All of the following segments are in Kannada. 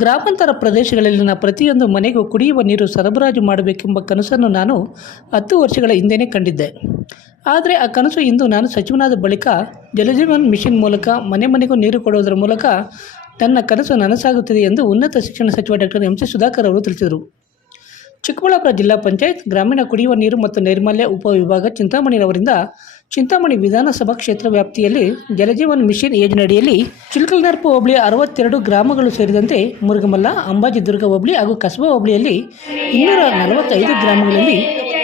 ಗ್ರಾಮಾಂತರ ಪ್ರದೇಶಗಳಲ್ಲಿನ ಪ್ರತಿಯೊಂದು ಮನೆಗೂ ಕುಡಿಯುವ ನೀರು ಸರಬರಾಜು ಮಾಡಬೇಕೆಂಬ ಕನಸನ್ನು ನಾನು 10 ವರ್ಷಗಳ ಹಿಂದೆಯೇ ಕಂಡಿದ್ದೆ. ಆದರೆ ಆ ಕನಸು ಇಂದು ನಾನು ಸಚಿವನಾದ ಬಳಿಕ ಜಲಜೀವನ್ ಮಿಷನ್ ಮೂಲಕ ಮನೆ ಮನೆಗೂ ನೀರು ಕೊಡುವುದರ ಮೂಲಕ ನನ್ನ ಕನಸು ನನಸಾಗುತ್ತಿದೆ ಎಂದು ಉನ್ನತ ಶಿಕ್ಷಣ ಸಚಿವ ಡಾಕ್ಟರ್ ಎಂ.ಸಿ. ಸುಧಾಕರ್ ಅವರು ತಿಳಿಸಿದರು. ಚಿಕ್ಕಬಳ್ಳಾಪುರ ಜಿಲ್ಲಾ ಪಂಚಾಯತ್ ಗ್ರಾಮೀಣ ಕುಡಿಯುವ ನೀರು ಮತ್ತು ನೈರ್ಮಲ್ಯ ಉಪವಿಭಾಗ ಚಿಂತಾಮಣಿರವರಿಂದ ಚಿಂತಾಮಣಿ ವಿಧಾನಸಭಾ ಕ್ಷೇತ್ರ ವ್ಯಾಪ್ತಿಯಲ್ಲಿ ಜಲಜೀವನ್ ಮಿಷನ್ ಯೋಜನೆಯಡಿಯಲ್ಲಿ ಚಿಲಕಲನರ್ಪು ಹೋಬಳಿಯ 62 ಗ್ರಾಮಗಳು ಸೇರಿದಂತೆ ಮುರುಗಮಲ್ಲ, ಅಂಬಾಜಿದುರ್ಗ ಹೋಬಳಿ ಹಾಗೂ ಕಸಬಾ ಹೋಬಳಿಯಲ್ಲಿ 245 ಗ್ರಾಮಗಳಲ್ಲಿ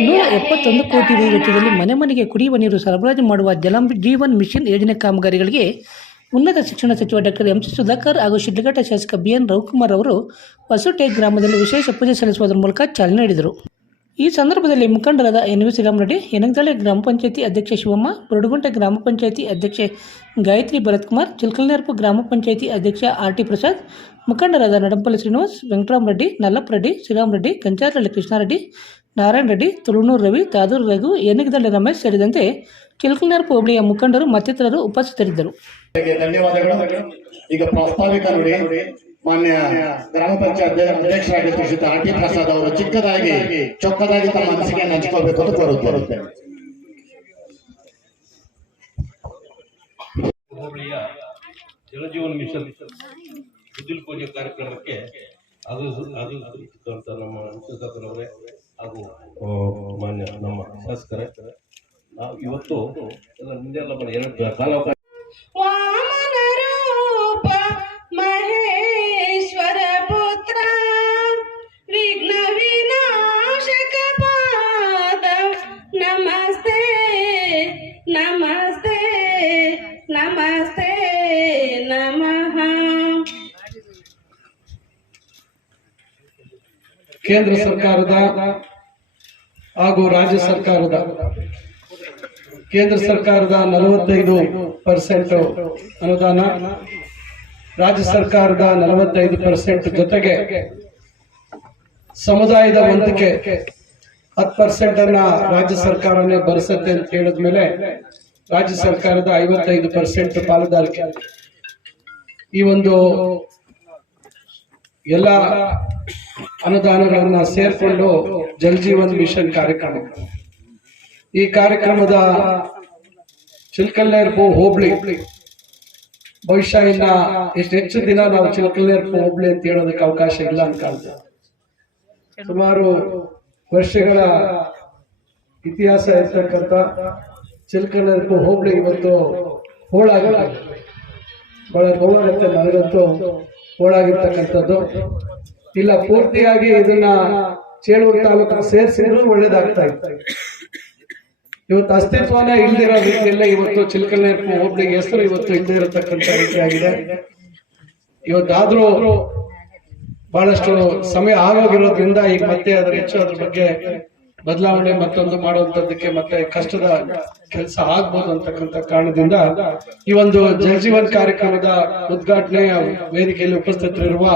171 ಕೋಟಿ ರು ವೆಚ್ಚದಲ್ಲಿ ಮನೆ ಮನೆಗೆ ಕುಡಿಯುವ ನೀರು ಸರಬರಾಜು ಮಾಡುವ ಜಲಜೀವನ್ ಮಿಷನ್ ಯೋಜನೆ ಕಾಮಗಾರಿಗಳಿಗೆ ಉನ್ನತ ಶಿಕ್ಷಣ ಸಚಿವ ಡಾಕ್ಟರ್ ಎಂ.ಸಿ. ಸುಧಾಕರ್ ಹಾಗೂ ಶಿಡ್ಲಘಟ್ಟ ಶಾಸಕ ಬಿ.ಎನ್. ರವಿಕುಮಾರ್ ಅವರು ಹೊಸಟೆ ಗ್ರಾಮದಲ್ಲಿ ವಿಶೇಷ ಪೂಜೆ ಸಲ್ಲಿಸುವುದರ ಮೂಲಕ ಚಾಲನೆ ನೀಡಿದರು. ಈ ಸಂದರ್ಭದಲ್ಲಿ ಮುಖಂಡರಾದ ಎನ್.ವಿ. ಶ್ರೀರಾಮರೆಡ್ಡಿ, ಯನಗದಾಳೆ ಗ್ರಾಮ ಪಂಚಾಯಿತಿ ಅಧ್ಯಕ್ಷೆ ಶಿವಮ್ಮ, ಬುರುಡಗುಂಟೆ ಗ್ರಾಮ ಪಂಚಾಯಿತಿ ಅಧ್ಯಕ್ಷೆ ಗಾಯತ್ರಿ ಭರತ್ಕುಮಾರ್, ಚಿಲಕಲನರ್ಪು ಗ್ರಾಮ ಪಂಚಾಯಿತಿ ಅಧ್ಯಕ್ಷ ಆರ್.ಟಿ. ಪ್ರಸಾದ್, ಮುಖಂಡರಾದ ನಡಂಪಲ್ಲಿ ಶ್ರೀನಿವಾಸ್, ವೆಂಕಟರಾಮರೆಡ್ಡಿ, ನಲ್ಲಪ್ಪರೆಡ್ಡಿ, ಶ್ರೀರಾಮರೆಡ್ಡಿ, ಕಂಚಾರಹಳ್ಳಿ ಕೃಷ್ಣಾರೆಡ್ಡಿ, ನಾರಾಯಣ ರೆಡ್ಡಿ, ತುಳುನೂರು ರವಿ, ತಾದೂರು ರಘು, ಯನಗದಾಳೆ ರಮೇಶ್ ಸೇರಿದಂತೆ ಚಿಲಕಲನರ್ಪು ಹೋಬಳಿಯ ಮುಖಂಡರು ಮತ್ತಿತರರು ಉಪಸ್ಥಿತರಿದ್ದರು. ಧನ್ಯವಾದಗಳು. ಈಗ ಪ್ರಾಸ್ತಾವಿಕ ನುಡಿ ಮಾನ್ಯ ಗ್ರಾಮ ಪಂಚಾಯತ್ ಅಧ್ಯಕ್ಷರಾಗಿದ್ದ ಶ್ರೀ ಆರ್.ಟಿ. ಪ್ರಸಾದ್ ಅವರು ಚೊಕ್ಕದಾಗಿ ತಮ್ಮ ಅನಿಸಿಕೆ ಹಂಚಿಕೊಳ್ಬೇಕು ಅಂತ ಕೋರುತ್ತೇನೆ. ಹೋಬಳಿಯ ಜಲಜೀವನ್ ಮಿಷನ್ ವಿದ್ಯುತ್ ಪೂಜೆ ಕಾರ್ಯಕ್ರಮಕ್ಕೆ ಆಗಮಿಸಿದಂತ ನಮ್ಮ ಸುಧಾಕರ್ ಹಾಗೂ ಮಾನ್ಯ ನಮ್ಮ ಶಾಸಕರೇ, ನಾವು ಇವತ್ತು ನಿಂದೆಲ್ಲ ಎರಡು ಕಾಲಾವಕಾಶ ಮಹೇಶ್ವರ ಪುತ್ರ ವಿಘ್ನ ವಿನಾಶಕ ಪಾದ ನಮಸ್ತೆ ನಮಸ್ತೆ ನಮಸ್ತೆ ನಮಃ. ಕೇಂದ್ರ ಸರ್ಕಾರದ ಹಾಗೂ ರಾಜ್ಯ ಸರ್ಕಾರದ ಕೇಂದ್ರ ಸರ್ಕಾರದ 45% ಅನುದಾನ, ರಾಜ್ಯ ಸರ್ಕಾರದ 45% ಜೊತೆಗೆ ಸಮುದಾಯದ ವಂತಿಕೆ 10% ಅನ್ನ ರಾಜ್ಯ ಸರ್ಕಾರನೇ ಭರಿಸುತ್ತೆ ಅಂತ ಹೇಳಿದ್ಮೇಲೆ ರಾಜ್ಯ ಸರ್ಕಾರದ 55% ಪಾಲುದಾರಿಕೆ. ಈ ಒಂದು ಎಲ್ಲ ಅನುದಾನಗಳನ್ನ ಸೇರ್ಕೊಂಡು ಜಲಜೀವನ್ ಮಿಷನ್ ಕಾರ್ಯಕ್ರಮ, ಈ ಕಾರ್ಯಕ್ರಮದ ಚಿಲಕಲನರ್ಪು ಹೋಬಳಿ ಬಹುಶಃ ಇನ್ನ ಎಷ್ಟು ಹೆಚ್ಚು ದಿನ ನಾವು ಚಿಲಕಲನರ್ಪು ಹೋಬಳಿ ಅಂತ ಹೇಳೋದಕ್ಕೆ ಅವಕಾಶ ಇಲ್ಲ ಅಂತ ಕಾಣ್ತದೆ. ಸುಮಾರು ವರ್ಷಗಳ ಇತಿಹಾಸ ಇರ್ತಕ್ಕಂಥ ಚಿಲಕಲನರ್ಪು ಹೋಬಳಿ ಇವತ್ತು ಹೋಳಾಗಲ್ಲ. ಬಹಳ ನೋವಾಗುತ್ತೆ ನನಗಂತೂ ಹೋಳಾಗಿರ್ತಕ್ಕಂಥದ್ದು. ಇಲ್ಲ, ಪೂರ್ತಿಯಾಗಿ ಇದನ್ನ ಚೇಳೂರು ತಾಲೂಕು ಸೇರಿಸಿದ್ರು ಒಳ್ಳೇದಾಗ್ತಾ ಇತ್ತು. ಇವತ್ತು ಅಸ್ತಿತ್ವನೇ ಇಲ್ದಿರೋ ರೀತಿಯಲ್ಲೇ ಇವತ್ತು ಚಿಲಕಲನರ್ಪು ಹೋಬಳಿಗೆ ಹೆಸರು ಇವತ್ತು ಇಲ್ಲದೆ ಇರತಕ್ಕಂಥ ರೀತಿಯಾಗಿದೆ. ಇವತ್ತಾದ್ರೂ ಬಹಳಷ್ಟು ಸಮಯ ಆಗೋಗಿರೋದ್ರಿಂದ ಈಗ ಮತ್ತೆ ಅದ್ರ ಬಗ್ಗೆ ಬದಲಾವಣೆ ಮತ್ತೊಂದು ಮಾಡುವಂತದ್ದಕ್ಕೆ ಮತ್ತೆ ಕಷ್ಟದ ಕೆಲಸ ಆಗ್ಬೋದು ಅಂತಕ್ಕಂಥ ಕಾರಣದಿಂದ ಈ ಒಂದು ಜಲಜೀವನ್ ಕಾರ್ಯಕ್ರಮದ ಉದ್ಘಾಟನೆ ವೇದಿಕೆಯಲ್ಲಿ ಉಪಸ್ಥಿತರಿರುವ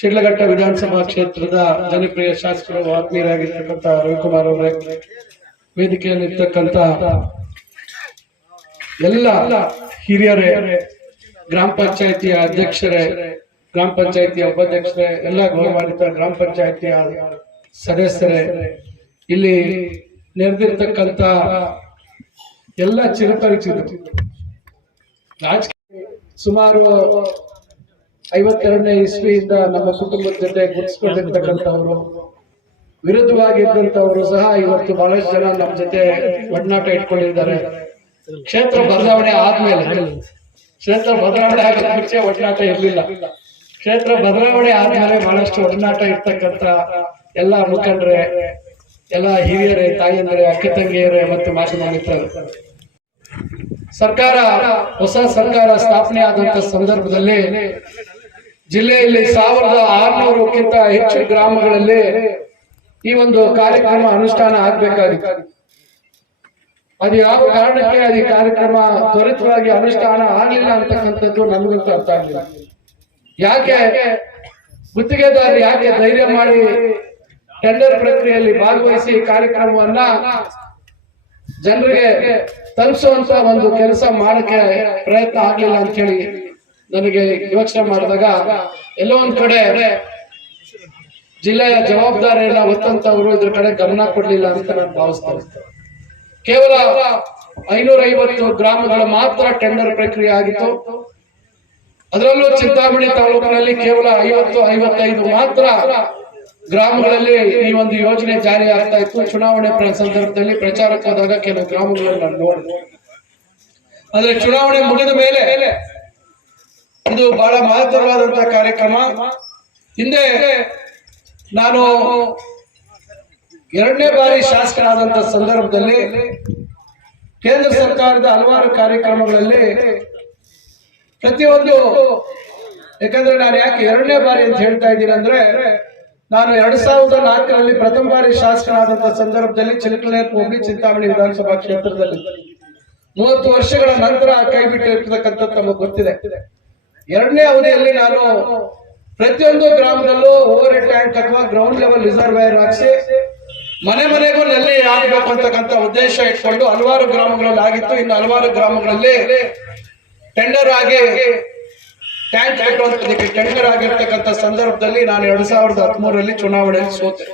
ಶಿಡ್ಲಘಟ್ಟ ವಿಧಾನಸಭಾ ಕ್ಷೇತ್ರದ ಜನಪ್ರಿಯ ಶಾಸಕರು, ಆತ್ಮೀಯರಾಗಿರ್ತಕ್ಕಂಥ ರವಿಕುಮಾರ್ ಅವರೇ, ವೇದಿಕೆಯಲ್ಲಿ ಇರ್ತಕ್ಕಂಥ ಎಲ್ಲ ಹಿರಿಯರೇ, ಗ್ರಾಮ ಪಂಚಾಯಿತಿಯ ಅಧ್ಯಕ್ಷರೇ, ಗ್ರಾಮ ಪಂಚಾಯಿತಿಯ ಉಪಾಧ್ಯಕ್ಷರೇ, ಎಲ್ಲ ಗೌರವಾನ್ವಿತ ಗ್ರಾಮ ಪಂಚಾಯಿತಿಯ ಸದಸ್ಯರೇ, ಇಲ್ಲಿ ನೆರೆದಿರ್ತಕ್ಕಂಥ ಎಲ್ಲ ಚಿರಪರಿಚಿತರು, ರಾಜಕೀಯ ಸುಮಾರು 52ನೇ ಇಸ್ವಿಯಿಂದ ನಮ್ಮ ಕುಟುಂಬದ ಜೊತೆ ಗುರುತಿಸಿಕೊಂಡಿರ್ತಕ್ಕಂಥವ್ರು, ವಿರುದ್ಧವಾಗಿದ್ದಂಥವರು ಸಹ ಇವತ್ತು ಬಹಳಷ್ಟು ಜನ ನಮ್ಮ ಜೊತೆ ಒಡನಾಟ ಇಟ್ಕೊಂಡಿದ್ದಾರೆ. ಕ್ಷೇತ್ರ ಬದಲಾವಣೆ ಆದ್ಮೇಲೆ, ಕ್ಷೇತ್ರ ಬದಲಾವಣೆ ಆಗೋದ್ ಮುಂಚೆ ಒಡನಾಟ ಇರಲಿಲ್ಲ. ಕ್ಷೇತ್ರ ಬದಲಾವಣೆ ಆದ್ಮೇಲೆ ಬಹಳಷ್ಟು ಒಡನಾಟ ಇರ್ತಕ್ಕಂಥ ಎಲ್ಲ ಮುಖಂಡರೇ, ಎಲ್ಲ ಹಿರಿಯರೇ, ತಾಯಿಯಂದರೆ, ಅಕ್ಕ ತಂಗಿಯರೇ ಮತ್ತು ಮಾಧ್ಯಮ ಮಿತ್ರರು, ಹೊಸ ಸರ್ಕಾರ ಸ್ಥಾಪನೆ ಆದಂತ ಸಂದರ್ಭದಲ್ಲಿ ಜಿಲ್ಲೆಯಲ್ಲಿ 1600ಕ್ಕಿಂತ ಹೆಚ್ಚು ಗ್ರಾಮಗಳಲ್ಲಿ ಈ ಒಂದು ಕಾರ್ಯಕ್ರಮ ಅನುಷ್ಠಾನ ಆಗ್ಬೇಕಾಗಿತ್ತು. ಅದು ಯಾವ ಕಾರಣಕ್ಕೆ ಈ ಕಾರ್ಯಕ್ರಮ ತ್ವರಿತವಾಗಿ ಅನುಷ್ಠಾನ ಆಗ್ಲಿಲ್ಲ ಅಂತಕ್ಕಂಥದ್ದು ನಮಗಂತೂ ಅರ್ಥ ಆಗಲಿಲ್ಲ. ಯಾಕೆ ಗುತ್ತಿಗೆದಾರರು ಯಾಕೆ ಧೈರ್ಯ ಮಾಡಿ ಟೆಂಡರ್ ಪ್ರಕ್ರಿಯೆಯಲ್ಲಿ ಭಾಗವಹಿಸಿ ಕಾರ್ಯಕ್ರಮವನ್ನ ಜನರಿಗೆ ತಲುಪಿಸುವಂತ ಒಂದು ಕೆಲಸ ಮಾಡಕ್ಕೆ ಪ್ರಯತ್ನ ಆಗ್ಲಿಲ್ಲ ಅಂತ ಹೇಳಿ ನನಗೆ ಯೋಚನೆ ಮಾಡಿದಾಗ ಎಲ್ಲೋ ಒಂದ್ ಕಡೆ ಜಿಲ್ಲೆಯ ಜವಾಬ್ದಾರಿಯನ್ನ ಹೊತ್ತಂತವರು ಇದ್ರ ಕಡೆ ಗಮನ ಕೊಡ್ಲಿಲ್ಲ ಅಂತ ನಾನು ಭಾವಿಸ್ತೇನೆ. ಕೇವಲ 550 ಗ್ರಾಮಗಳು ಮಾತ್ರ ಟೆಂಡರ್ ಪ್ರಕ್ರಿಯೆ ಆಗಿತ್ತು. ಅದರಲ್ಲೂ ಚಿಂತಾಮಣಿ ತಾಲೂಕಿನಲ್ಲಿ ಕೇವಲ 55 ಮಾತ್ರ ಗ್ರಾಮಗಳಲ್ಲಿ ಈ ಒಂದು ಯೋಜನೆ ಜಾರಿ ಆಗ್ತಾ ಇತ್ತು. ಚುನಾವಣೆ ಸಂದರ್ಭದಲ್ಲಿ ಪ್ರಚಾರಕ್ಕೆ ಹೋದಾಗ ಕೆಲವು ಗ್ರಾಮಗಳನ್ನು ನಾನು ನೋಡಿದೆ. ಆದ್ರೆ ಚುನಾವಣೆ ಮುಗಿದ ಮೇಲೆ ಇದು ಬಹಳ ಮಹತ್ತರವಾದಂತಹ ಕಾರ್ಯಕ್ರಮ. ಹಿಂದೆ ನಾನು 2ನೇ ಬಾರಿ ಶಾಸಕನಾದಂತಹ ಸಂದರ್ಭದಲ್ಲಿ ಕೇಂದ್ರ ಸರ್ಕಾರದ ಹಲವಾರು ಕಾರ್ಯಕ್ರಮಗಳಲ್ಲಿ ಪ್ರತಿಯೊಂದು, ಯಾಕಂದ್ರೆ ನಾನು ಯಾಕೆ 2ನೇ ಬಾರಿ ಅಂತ ಹೇಳ್ತಾ ಇದ್ದೀನಿ ಅಂದ್ರೆ, ನಾನು 2004ರಲ್ಲಿ ಪ್ರಥಮ ಬಾರಿ ಶಾಸಕನಾದಂತಹ ಸಂದರ್ಭದಲ್ಲಿ ಚಿಲಕಲನೆ ಹೋಬಳಿ ಚಿಂತಾಮಣಿ ವಿಧಾನಸಭಾ ಕ್ಷೇತ್ರದಲ್ಲಿ 30 ವರ್ಷಗಳ ನಂತರ ಕೈ ಬಿಟ್ಟಿರ್ತಕ್ಕಂಥದ್ದು ನಮಗೆ ಗೊತ್ತಿದೆ. 2ನೇ ಅವಧಿಯಲ್ಲಿ ನಾನು ಪ್ರತಿಯೊಂದು ಗ್ರಾಮದಲ್ಲೂ ಓವರ್ ಹೆಡ್ ಟ್ಯಾಂಕ್ ಅಥವಾ ಗ್ರೌಂಡ್ ಲೆವೆಲ್ ರಿಸರ್ವಾಯರ್ ಹಾಕಿಸಿ ಮನೆ ಮನೆಗೂ ನಲ್ಲಿ ಆಗಬೇಕು ಅಂತಕ್ಕಂಥ ಉದ್ದೇಶ ಇಟ್ಕೊಂಡು ಹಲವಾರು ಗ್ರಾಮಗಳಲ್ಲಿ ಆಗಿತ್ತು. ಇನ್ನು ಹಲವಾರು ಗ್ರಾಮಗಳಲ್ಲಿ ಟೆಂಡರ್ ಆಗಿ ಟ್ಯಾಂಕ್ ಕಟ್ಟುವಂತದಕ್ಕೆ ಟೆಂಡರ್ ಆಗಿರ್ತಕ್ಕಂಥ ಸಂದರ್ಭದಲ್ಲಿ ನಾನು 2013ರಲ್ಲಿ ಚುನಾವಣೆಯಲ್ಲಿ ಸೋತೆ.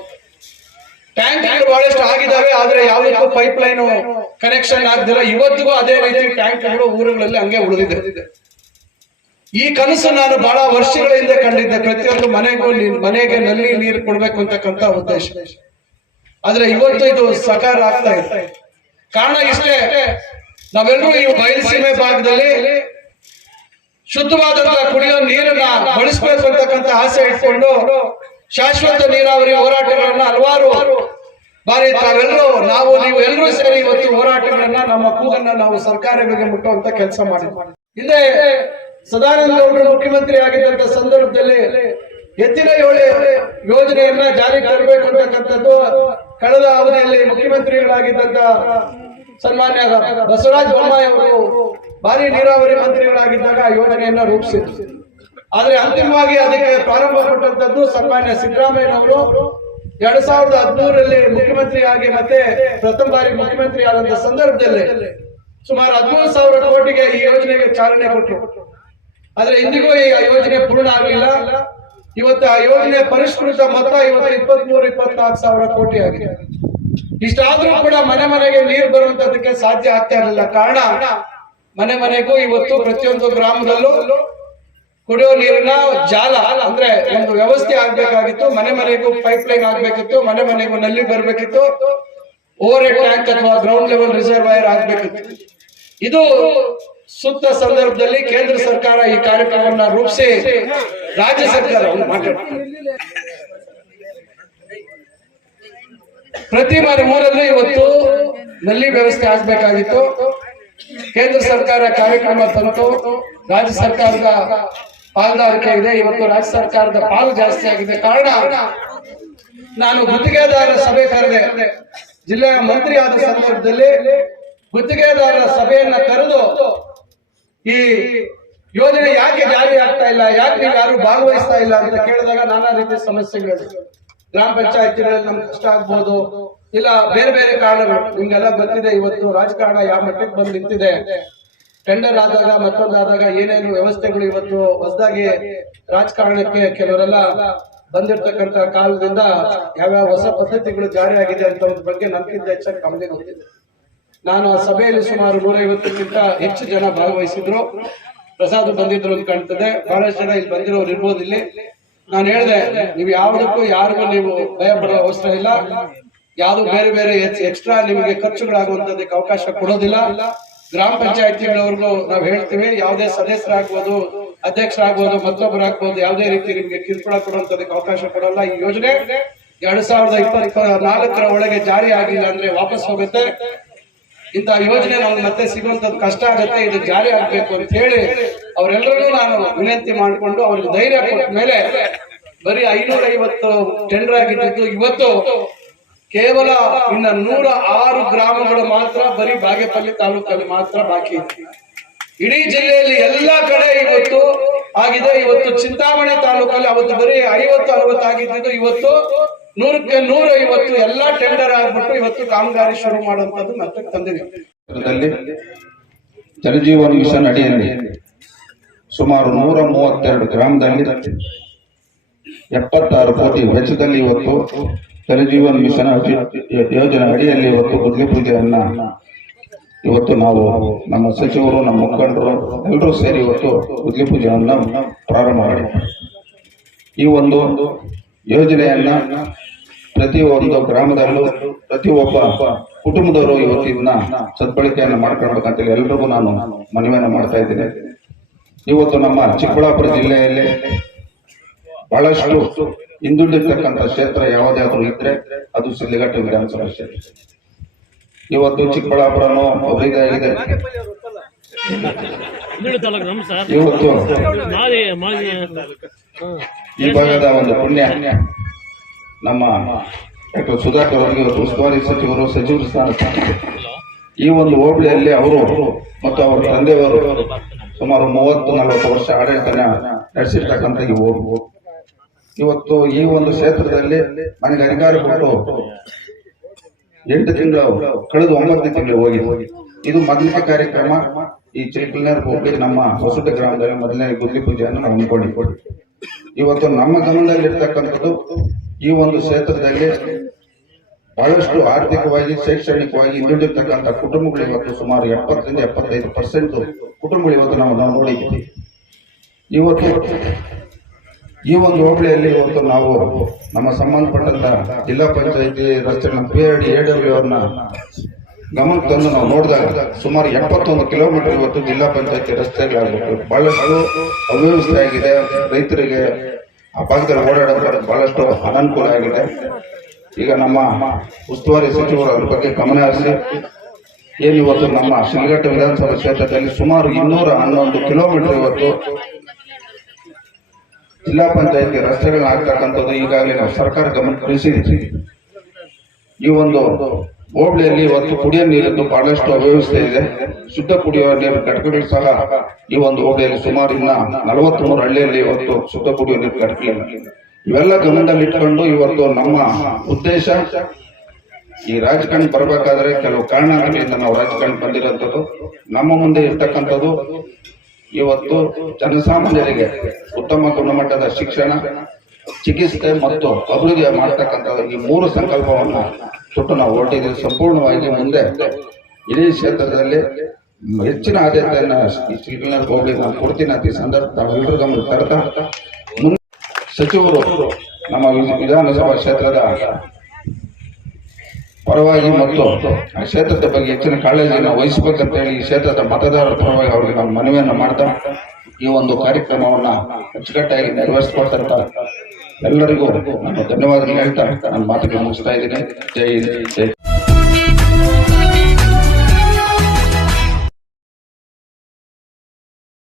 ಟ್ಯಾಂಕ್ ಬಹಳಷ್ಟು ಆಗಿದ್ದಾವೆ, ಆದ್ರೆ ಯಾವುದಕ್ಕೂ ಪೈಪ್ ಲೈನ್ ಕನೆಕ್ಷನ್ ಆಗದಿಲ್ಲ. ಇವತ್ತಿಗೂ ಅದೇ ರೀತಿ ಟ್ಯಾಂಕ್ಗಳು ಊರುಗಳಲ್ಲಿ ಹಂಗೆ ಉಳಿದಿದೆ. ಈ ಕನಸು ನಾನು ಬಹಳ ವರ್ಷಗಳ ಹಿಂದೆ ಕಂಡಿದ್ದೆ. ಪ್ರತಿಯೊಂದು ಮನೆಗೆ ನಲ್ಲಿ ನೀರು ಕೊಡ್ಬೇಕು ಅಂತಕ್ಕಂಥ ಉದ್ದೇಶ. ಆದ್ರೆ ಇವತ್ತು ಇದು ಸಾಕಾರ ಆಗ್ತಾ ಇದೆ. ಕಾರಣ ಇಷ್ಟೇ, ನಾವೆಲ್ಲರೂ ಈ ಬಯಲುಸೀಮೆ ಭಾಗದಲ್ಲಿ ಶುದ್ಧವಾದಂತಹ ಕುಡಿಯೋ ನೀರನ್ನ ಬಳಸಬೇಕು ಅಂತಕ್ಕಂಥ ಆಸೆ ಇಟ್ಕೊಂಡು ಶಾಶ್ವತ ನೀರಾವರಿ ಹೋರಾಟಗಳನ್ನ ಹಲವಾರು ಬಾರಿ ತಾವೆಲ್ಲರೂ ನೀವು ಎಲ್ಲರೂ ಸೇರಿ ಇವತ್ತು ಹೋರಾಟಗಳನ್ನ, ನಮ್ಮ ಕೂಗನ್ನ ನಾವು ಸರ್ಕಾರಗಳಿಗೆ ಮುಟ್ಟುವಂತ ಕೆಲಸ ಮಾಡಿದ್ವಿ. ಹಿಂದೆ ಸದಾನಂದ ಗೌಡರು ಮುಖ್ಯಮಂತ್ರಿ ಆಗಿದ್ದಂತ ಸಂದರ್ಭದಲ್ಲಿ ಎತ್ತಿನ ಯೋಜನೆಯನ್ನ ಜಾರಿಗೆ ತರಬೇಕು ಅಂತಕ್ಕಂಥದ್ದು ಕಳೆದ ಅವಧಿಯಲ್ಲಿ ಮುಖ್ಯಮಂತ್ರಿಗಳಾಗಿದ್ದಂತ ಸನ್ಮಾನ್ಯ ಬಸವರಾಜ ಬೊಮ್ಮಾಯಿ ಅವರು ಭಾರಿ ನೀರಾವರಿ ಮಂತ್ರಿಗಳಾಗಿದ್ದಾಗ ಆ ಯೋಜನೆಯನ್ನ ರೂಪಿಸಿದ್ರು. ಆದ್ರೆ ಅಂತಿಮವಾಗಿ ಅದಕ್ಕೆ ಪ್ರಾರಂಭ ಕೊಟ್ಟಂತದ್ದು ಸನ್ಮಾನ್ಯ ಸಿದ್ದರಾಮಯ್ಯನವರು 2013ರಲ್ಲಿ ಮುಖ್ಯಮಂತ್ರಿ ಆಗಿ ಮತ್ತೆ ಪ್ರಥಮ ಬಾರಿ ಮುಖ್ಯಮಂತ್ರಿ ಆದಂತ ಸಂದರ್ಭದಲ್ಲಿ ಸುಮಾರು 13,000 ಕೋಟಿಗೆ ಈ ಯೋಜನೆಗೆ ಚಾಲನೆ ಕೊಟ್ಟರು. ಆದ್ರೆ ಇಂದಿಗೂ ಈ ಯೋಜನೆ ಪೂರ್ಣ ಆಗಲಿಲ್ಲ. ಇವತ್ತು ಆ ಯೋಜನೆ ಪರಿಷ್ಕೃತ ಮೊತ್ತ ಇವತ್ತು 23-24 ಕೋಟಿ ಆಗಿದೆ. ಇಷ್ಟಾದ್ರೂ ಕೂಡ ಮನೆ ಮನೆಗೆ ನೀರು ಬರುವಂತದಕ್ಕೆ ಸಾಧ್ಯ ಆಗ್ತಾ ಇರಲಿಲ್ಲ. ಕಾರಣ ಮನೆ ಮನೆಗೂ ಇವತ್ತು ಪ್ರತಿಯೊಂದು ಗ್ರಾಮದಲ್ಲೂ ಕುಡಿಯೋ ನೀರಿನ ಜಾಲ ಅಂದ್ರೆ ಒಂದು ವ್ಯವಸ್ಥೆ ಆಗ್ಬೇಕಾಗಿತ್ತು. ಮನೆ ಮನೆಗೂ ಪೈಪ್ ಲೈನ್ ಆಗ್ಬೇಕಿತ್ತು, ಮನೆ ಮನೆಗೂ ನಲ್ಲಿ ಬರ್ಬೇಕಿತ್ತು, ಓವರ್ ಹೆಡ್ ಟ್ಯಾಂಕ್ ಅಥವಾ ಗ್ರೌಂಡ್ ಲೆವೆಲ್ ರಿಸರ್ವಾಯರ್ ಆಗ್ಬೇಕಿತ್ತು. ಇದು ಸೂಕ್ತ ಸಂದರ್ಭದಲ್ಲಿ ಕೇಂದ್ರ ಸರ್ಕಾರ ಈ ಕಾರ್ಯಕ್ರಮವನ್ನು ರೂಪಿಸಿ ರಾಜ್ಯ ಸರ್ಕಾರ ಪ್ರತಿ ಊರಲ್ಲೂ ಇವತ್ತು ನಲ್ಲಿ ವ್ಯವಸ್ಥೆ ಆಗ್ಬೇಕಾಗಿತ್ತು. ಕೇಂದ್ರ ಸರ್ಕಾರ ಕಾರ್ಯಕ್ರಮ ತಂತು, ರಾಜ್ಯ ಸರ್ಕಾರದ ಪಾಲ್ದಾರಿಕೆ ಇದೆ. ಇವತ್ತು ರಾಜ್ಯ ಸರ್ಕಾರದ ಪಾಲು ಜಾಸ್ತಿ ಆಗಿದೆ. ಕಾರಣ ನಾನು ಗುತ್ತಿಗೆದಾರರ ಸಭೆ ಕರೆದೆ. ಜಿಲ್ಲೆಯ ಮಂತ್ರಿ ಆದ ಸಂದರ್ಭದಲ್ಲಿ ಗುತ್ತಿಗೆದಾರರ ಸಭೆಯನ್ನ ಕರೆದು ಈ ಯೋಜನೆ ಯಾಕೆ ಜಾರಿ ಆಗ್ತಾ ಇಲ್ಲ, ಯಾಕೆ ನೀವು ಯಾರು ಭಾಗವಹಿಸ್ತಾ ಇಲ್ಲ ಅಂತ ಕೇಳಿದಾಗ ನಾನಾ ರೀತಿಯ ಸಮಸ್ಯೆಗಳು, ಗ್ರಾಮ ಪಂಚಾಯತಿಗಳಲ್ಲಿ ನಮ್ಗೆ ಕಷ್ಟ ಆಗ್ಬೋದು, ಇಲ್ಲ ಬೇರೆ ಬೇರೆ ಕಾರಣಗಳು ನಿಮ್ಗೆಲ್ಲ ಗೊತ್ತಿದೆ. ಇವತ್ತು ರಾಜಕಾರಣ ಯಾವ ಮಟ್ಟಕ್ಕೆ ಬಂದು ನಿಂತಿದೆ. ಟೆಂಡರ್ ಆದಾಗ ಮತ್ತೊಂದಾದಾಗ ಏನೇನು ವ್ಯವಸ್ಥೆಗಳು ಇವತ್ತು ಹೊಸದಾಗಿ ರಾಜಕಾರಣಕ್ಕೆ ಕೆಲವರೆಲ್ಲ ಬಂದಿರ್ತಕ್ಕಂಥ ಕಾಲದಿಂದ ಯಾವ್ಯಾವ ಹೊಸ ಪದ್ಧತಿಗಳು ಜಾರಿ ಆಗಿದೆ ಅಂತ ಬಗ್ಗೆ ನನಗಿಂತ ಹೆಚ್ಚಾಗಿ ನಮಗೆ ಗೊತ್ತಿದೆ. ನಾನು ಆ ಸಭೆಯಲ್ಲಿ ಸುಮಾರು 150ಕ್ಕಿಂತ ಹೆಚ್ಚು ಜನ ಭಾಗವಹಿಸಿದ್ರು. ಪ್ರಸಾದ್ ಬಂದಿದ್ರು ಅಂತ ಕಾಣ್ತದೆ, ಬಹಳಷ್ಟು ಜನ ಇಲ್ಲಿ ಬಂದಿರೋರು ಇರ್ಬೋದು. ಇಲ್ಲಿ ನಾನು ಹೇಳಿದೆ, ನೀವು ಯಾವುದಕ್ಕೂ ಯಾರಿಗೂ ನೀವು ಭಯ ಪಡುವ ಅವಸರ ಇಲ್ಲ. ಯಾವ್ದು ಬೇರೆ ಬೇರೆ ಎಕ್ಸ್ಟ್ರಾ ನಿಮಗೆ ಖರ್ಚುಗಳಾಗುವಂತದಕ್ಕೆ ಅವಕಾಶ ಕೊಡೋದಿಲ್ಲ. ಗ್ರಾಮ ಪಂಚಾಯತಿಗಳವರೆಗೂ ನಾವು ಹೇಳ್ತೀವಿ, ಯಾವುದೇ ಸದಸ್ಯರಾಗ್ಬೋದು, ಅಧ್ಯಕ್ಷರಾಗ್ಬೋದು, ಮತ್ತೊಬ್ಬರಾಗ್ಬೋದು, ಯಾವುದೇ ರೀತಿ ನಿಮ್ಗೆ ಕಿರುಕುಳ ಕೊಡುವಂತದಕ್ಕೆ ಅವಕಾಶ ಕೊಡಲ್ಲ. ಈ ಯೋಜನೆ 2024ರ ಒಳಗೆ ಜಾರಿ ಆಗಿಲ್ಲ ಅಂದ್ರೆ ವಾಪಸ್ ಹೋಗುತ್ತೆ. ಇಂತಹ ಯೋಜನೆ ನಮ್ಗೆ ಮತ್ತೆ ಸಿಗುವಂತದ್ದು ಕಷ್ಟ ಆಗುತ್ತೆ. ಇದು ಜಾರಿ ಆಗ್ಬೇಕು ಅಂತ ಹೇಳಿ ಅವರೆಲ್ಲರೂ ನಾನು ವಿನಂತಿ ಮಾಡಿಕೊಂಡು ಅವ್ರಿಗೆ ಧೈರ್ಯ ಕೊಟ್ಟ ಮೇಲೆ ಬರೀ 550 ಟೆಂಡರ್ ಆಗಿದ್ದು ಇವತ್ತು ಕೇವಲ ಇನ್ನ 106 ಗ್ರಾಮಗಳು ಮಾತ್ರ ಬರೀ ಬಾಗೇಪಲ್ಲಿ ತಾಲೂಕಲ್ಲಿ ಮಾತ್ರ ಬಾಕಿ ಇದೆ. ಇಡೀ ಜಿಲ್ಲೆಯಲ್ಲಿ ಎಲ್ಲಾ ಕಡೆ ಇವತ್ತು ಆಗಿದೆ. ಇವತ್ತು ಚಿಂತಾಮಣಿ ತಾಲೂಕಲ್ಲಿ ಅವತ್ತು ಬರೀ 50-60 ಆಗಿದ್ದು ಇವತ್ತು 100ಕ್ಕೆ 150 ಎಲ್ಲಾ ಟೆಂಡರ್ ಆಗ್ಬಿಟ್ಟು ಇವತ್ತು ಕಾಮಗಾರಿ ಶುರು ಮಾಡುವಂತದ್ದು ಮತ್ತೆ ತಂದಿದೆ. ಜಲಜೀವನ ಮಿಷನ್ ಅಡಿಯಲ್ಲಿ ಸುಮಾರು 132 ಗ್ರಾಮದಲ್ಲಿ 76 ಕೋಟಿ ವೆಚ್ಚದಲ್ಲಿ ಇವತ್ತು ಜಲಜೀವನ್ ಮಿಷನ್ ಯೋಜನೆ ಅಡಿಯಲ್ಲಿ ಇವತ್ತು ಗುದ್ಲಿ ಪೂಜೆಯನ್ನ ಇವತ್ತು ನಾವು ನಮ್ಮ ಸಚಿವರು, ನಮ್ಮ ಮುಖಂಡರು ಎಲ್ಲರೂ ಸೇರಿ ಇವತ್ತು ಗುದ್ಲಿ ಪೂಜೆಯನ್ನ ಪ್ರಾರಂಭ ಮಾಡಿದ್ದಾರೆ. ಈ ಒಂದು ಯೋಜನೆಯನ್ನ ಪ್ರತಿಯೊಂದು ಗ್ರಾಮದಲ್ಲೂ ಪ್ರತಿಯೊಬ್ಬ ಕುಟುಂಬದವರು ಇವತ್ತಿನ ಸದ್ಬಳಕೆಯನ್ನು ಮಾಡ್ಕೊಳ್ಬೇಕಂತೇಳಿ ಎಲ್ರಿಗೂ ನಾನು ಮನವಿಯನ್ನು ಮಾಡ್ತಾ ಇದ್ದೇನೆ. ಇವತ್ತು ನಮ್ಮ ಚಿಕ್ಕಬಳ್ಳಾಪುರ ಜಿಲ್ಲೆಯಲ್ಲಿ ಬಹಳಷ್ಟು ಹಿಂದುಳಿದಿರ್ತಕ್ಕಂಥ ಕ್ಷೇತ್ರ ಯಾವುದಾದ್ರೂ ಇದ್ರೆ ಅದು ಶಿಡ್ಲಘಟ್ಟ ವಿಧಾನಸಭಾ ಕ್ಷೇತ್ರ. ಇವತ್ತು ಚಿಕ್ಕಬಳ್ಳಾಪುರನು ಅಭಿವೃದ್ಧಿ ಆಗಿದೆ. ಇವತ್ತು ಈ ಭಾಗದ ಒಂದು ಪುಣ್ಯ ನಮ್ಮ ಡಾಕ್ಟರ್ ಸುಧಾಕರ್ ಅವರಿಗೆ ಇವತ್ತು ಉಸ್ತುವಾರಿ ಸಚಿವರು ಸ್ಥಾನ ಈ ಒಂದು ಹೋಬಳಿಯಲ್ಲಿ ಅವರು ಮತ್ತು ಅವರ ತಂದೆಯವರು ಸುಮಾರು 30-40 ವರ್ಷ ಆಡಳಿತನ ನಡೆಸಿರ್ತಕ್ಕಂಥ ಈ ಹೋಬಳಿ. ಇವತ್ತು ಈ ಒಂದು ಕ್ಷೇತ್ರದಲ್ಲಿ ನನಗೆ ಅಧಿಕಾರ ಕೊಟ್ಟು 8 ತಿಂಗಳು ಕಳೆದು 9ನೇ ತಿಂಗಳು ಹೋಗಿ ಇದು ಮೊದಲನೇ ಕಾರ್ಯಕ್ರಮ. ಈ ಚಿಲ್ಕಲ್ನರ್ ಹೋಗಿ ನಮ್ಮ ಹೊಸಟ ಗ್ರಾಮದಲ್ಲಿ ಮೊದಲನೇ ಗುದ್ಲಿ ಪೂಜೆಯನ್ನು ನಾವು ಹಮ್ಮಿಕೊಂಡಿದ್ದೀವಿ. ಇವತ್ತು ನಮ್ಮ ಗಮನದಲ್ಲಿ ಇರ್ತಕ್ಕಂಥದ್ದು ಈ ಒಂದು ಕ್ಷೇತ್ರದಲ್ಲಿ ಬಹಳಷ್ಟು ಆರ್ಥಿಕವಾಗಿ, ಶೈಕ್ಷಣಿಕವಾಗಿ ಹಿಂದುಳಿದಿರ್ತಕ್ಕಂಥ ಕುಟುಂಬಗಳು ಇವತ್ತು ಸುಮಾರು 70-75% ಕುಟುಂಬಗಳು ಇವತ್ತು ನಾವು ನೋಡಿದ್ದೀವಿ. ಇವತ್ತು ಈ ಒಂದು ಹೋಬಳಿಯಲ್ಲಿ ಇವತ್ತು ನಾವು ನಮ್ಮ ಸಂಬಂಧಪಟ್ಟಂತ ಜಿಲ್ಲಾ ಪಂಚಾಯತಿ ರಸ್ತೆಗಳ PRD AW ಅವ್ರನ್ನ ಗಮನಕ್ಕೆ ತಂದು ನಾವು ನೋಡಿದಾಗ ಸುಮಾರು 71 ಕಿಲೋಮೀಟರ್ ಇವತ್ತು ಜಿಲ್ಲಾ ಪಂಚಾಯತಿ ರಸ್ತೆಗಳಾಗಬೇಕು ಬಹಳಷ್ಟು ಅವ್ಯವಸ್ಥೆ ಆಗಿದೆ. ರೈತರಿಗೆ ಆ ಭಾಗದಲ್ಲಿ ಓಡಾಡೋದಕ್ಕೆ ಬಹಳಷ್ಟು ಅನಾನುಕೂಲ ಆಗಿದೆ. ಈಗ ನಮ್ಮ ಉಸ್ತುವಾರಿ ಸಚಿವರು ಅದ್ರ ಬಗ್ಗೆ ಗಮನ ಹರಿಸಿ ಏನು ಇವತ್ತು ನಮ್ಮ ಶಿಡ್ಲಘಟ್ಟ ವಿಧಾನಸಭಾ ಕ್ಷೇತ್ರದಲ್ಲಿ ಸುಮಾರು 211 ಕಿಲೋಮೀಟರ್ ಇವತ್ತು ಜಿಲ್ಲಾ ಪಂಚಾಯತಿ ರಸ್ತೆಗಳನ್ನ ಆಗ್ತಕ್ಕಂಥದ್ದು ಈಗಾಗಲೇ ನಾವು ಸರ್ಕಾರ ಗಮನಕ್ಕೆ ಹರಿಸಿದ್ದೀವಿ. ಈ ಒಂದು ಹೋಬಳಿಯಲ್ಲಿ ಇವತ್ತು ಕುಡಿಯೋ ನೀರಿದ್ದು ಬಹಳಷ್ಟು ಅವ್ಯವಸ್ಥೆ ಇದೆ. ಶುದ್ಧ ಕುಡಿಯುವ ನೀರು ಘಟಕಗಳು ಸಹ ಈ ಒಂದು ಹೋಬಳಿಯಲ್ಲಿ ಸುಮಾರು 43 ಹಳ್ಳಿಯಲ್ಲಿ ಇವತ್ತು ಶುದ್ಧ ಕುಡಿಯುವ ನೀರು ಘಟಕಗಳಿಲ್ಲ. ಇವೆಲ್ಲ ಗಮನದಲ್ಲಿ ಇಟ್ಕೊಂಡು ಇವತ್ತು ನಮ್ಮ ಉದ್ದೇಶ ಈ ರಾಜಕಾರಣ ಬರಬೇಕಾದ್ರೆ ಕೆಲವು ಕಾರಣಗಳಿಂದ ನಾವು ರಾಜಕಾರಣ ಬಂದಿರೋಂಥದ್ದು. ನಮ್ಮ ಮುಂದೆ ಇರ್ತಕ್ಕಂಥದ್ದು ಇವತ್ತು ಜನಸಾಮಾನ್ಯರಿಗೆ ಉತ್ತಮ ಗುಣಮಟ್ಟದ ಶಿಕ್ಷಣ, ಚಿಕಿತ್ಸೆ ಮತ್ತು ಅಭಿವೃದ್ಧಿ ಮಾಡ್ತಕ್ಕಂಥದ್ದು ಈ 3 ಸಂಕಲ್ಪವನ್ನ ಸುಟ್ಟು ನಾವು ಹೊರಟಿದ್ದೀವಿ. ಸಂಪೂರ್ಣವಾಗಿ ಮುಂದೆ ಇಡೀ ಕ್ಷೇತ್ರದಲ್ಲಿ ಹೆಚ್ಚಿನ ಆದ್ಯತೆಯನ್ನ ಈ ಶಿಡ್ಲಘಟ್ಟ ಹೋಗಿ ನಾನು ಕೊಡ್ತೀನಿ ಅಂತ ಈ ಸಂದರ್ಭ ತಾವೆಲ್ಲರೂ ಗಮನ ತರ್ತಾ ಸಚಿವರು ನಮ್ಮ ವಿಧಾನಸಭಾ ಕ್ಷೇತ್ರದ ಪರವಾಗಿ ಮತ್ತು ಆ ಕ್ಷೇತ್ರದ ಬಗ್ಗೆ ಹೆಚ್ಚಿನ ಕಾಳಜಿಯನ್ನು ವಹಿಸಬೇಕಂತ ಹೇಳಿ ಈ ಕ್ಷೇತ್ರದ ಮತದಾರರ ಪರವಾಗಿ ಅವರಿಗೆ ನಾನು ಮನವಿಯನ್ನು ಮಾಡ್ತಾ ಈ ಒಂದು ಕಾರ್ಯಕ್ರಮವನ್ನ ಅಚ್ಚುಕಟ್ಟಾಗಿ ನೆರವೇರಿಸಿಕೊಡ್ತಂತ ಎಲ್ಲರಿಗೂ ನಾನು ಧನ್ಯವಾದ ಹೇಳ್ತಾ ನನ್ನ ಮಾತುಗಳನ್ನು ಮುಗಿಸ್ತಾ ಇದ್ದೀನಿ. ಜೈ ಹಿಂದ್, ಜೈ